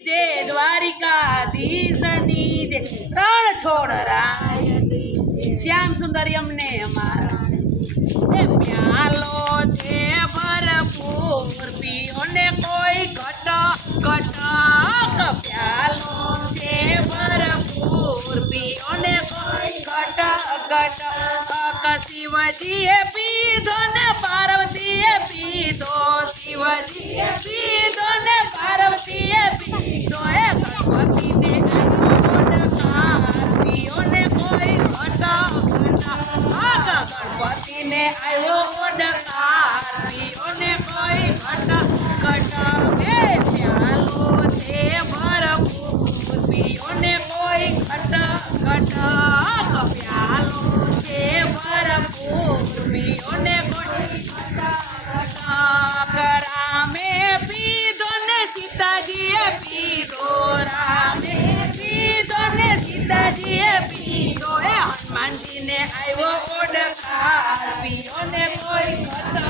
તે દ્વારિકાધીશની દે ત્રણ છોડ રાય શ્યામ સુંદરી અમને અમારા એ પ્યાલો છે ભરપૂર પીઓ ને કોઈ ઘટ ઘટ પ્યાલો છે ભરપૂર પીઓ ને કોઈ ઘટ ઘટ શિવજીએ પીધો ને ગણપતિને આવ્યો ઓડકાર પીઓ ને કોઈ ઘટ ઘટ એ પ્યાલો છે ભરપૂર પીઓ ને કોઈ ઘટ ઘટ પ્યાલો છે ભરપૂર પીઓ ને કોઈ રામે પીધો ને સીતાજીએ પીધો રામે પીધો ને સીતાજીએ પીધો હનુમાનજીને આવ્યો ઓડકાર પીઓ ને કોઈ ઘટ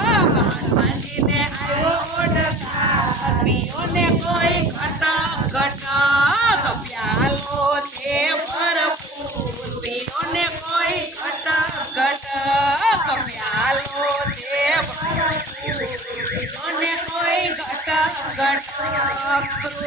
હનુમાનજીને આવ્યો ઓડકાર પીઓ ને કોઈ ઘટ ઘટ પ્યાલો છે ભરપૂર પીઓને કોઈ ઘટ ઘટ પ્યાલો છે ભરપૂર કોઈ ઘટ ઘટ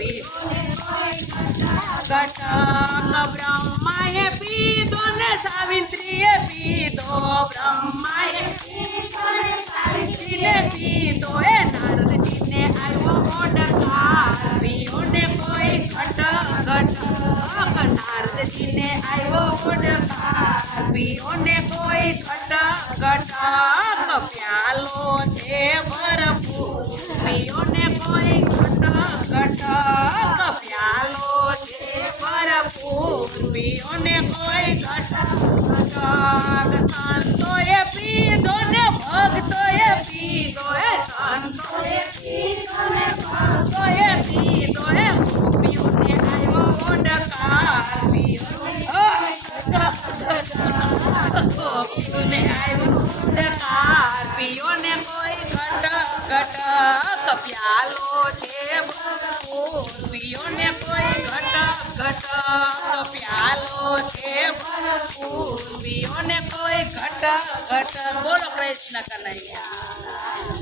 ભરપૂર પીઓ ને કોઈ ઘટ બ્રહ્માએ પીધો ને સાવિત્રીએ પીધો બ્રહ્માએ સાવિત્રીને પીધો એ નારદજીને આવ્યો ઓડકાર પીઓ ને કોઈ ઘટક ઘટક નારદજીને આવ્યો ઓડકાર પીઓ ને કોઈ ઘટક ઘટક પ્યાલો છે ભરપૂર પીઓ ને કોઈ ઘટક ઘટ ઓડકાર પીઓને કોઈ ઘટ ઘટ પ્યાલો છે ભરપૂર. પીઓને કોઈ ઘટ ઘટ પ્યાલો છે ભરપૂર. પીઓને કોઈ ઘટ ઘટ બોલો કૃષ્ણ કનૈયા.